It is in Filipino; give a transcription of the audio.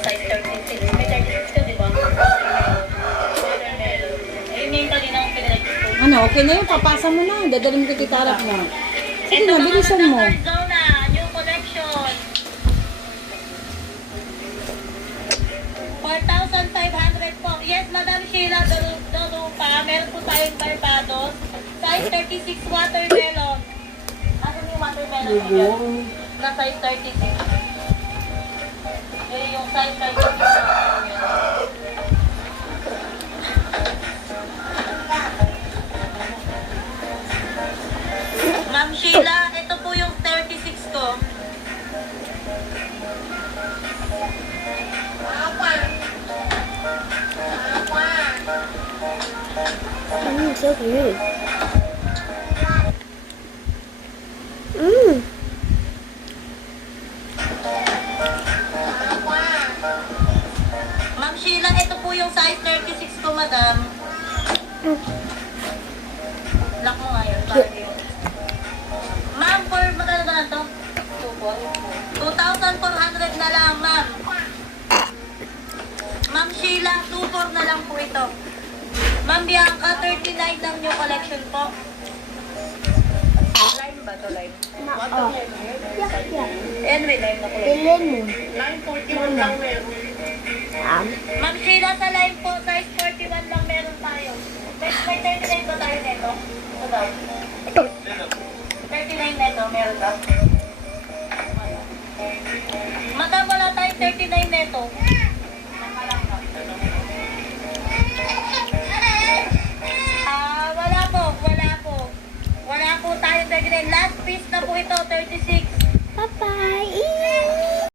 size 36. May 36 ka, di ba? Ayun yung kanina ang pinag-register ko. Ano, okay na yun. Papasa mo na. Dadalhin ko titarap mo. Sige Ito na, mga bilisan mo. Third Zona, new collection. 4,500 po. Yes, Madam Sheila, dalo pa. Meron po tayong Barbados. Size 36 watermelon. Asan yung watermelon ko dyan? Na size 36. Yun yung size 36 watermelon. Ma'am Sheila, ito po yung 36 ko. So good. Mmm. Ma'am Sheila, ito po yung size 36 ko, madam. Lock mo nga yun. Para yun. Ma'am, for magkano na to? 2,400 na lang, ma'am. Ma'am Sheila, 2,400 na lang po ito. Ma'am Bianca, 39 lang yung collection po. Line ba to, line? Oh. Yeah. Anyway, line na po. Bilhin mo. Line 41 lang meron. Ma'am Sheila, sa line po, size 41 lang meron tayo. May 39 ba tayo neto? Ito daw. 39 neto, meron ba? Madam, wala tayong 39 neto. Wala po. Wala po tayong 39. Last piece na po ito, 36.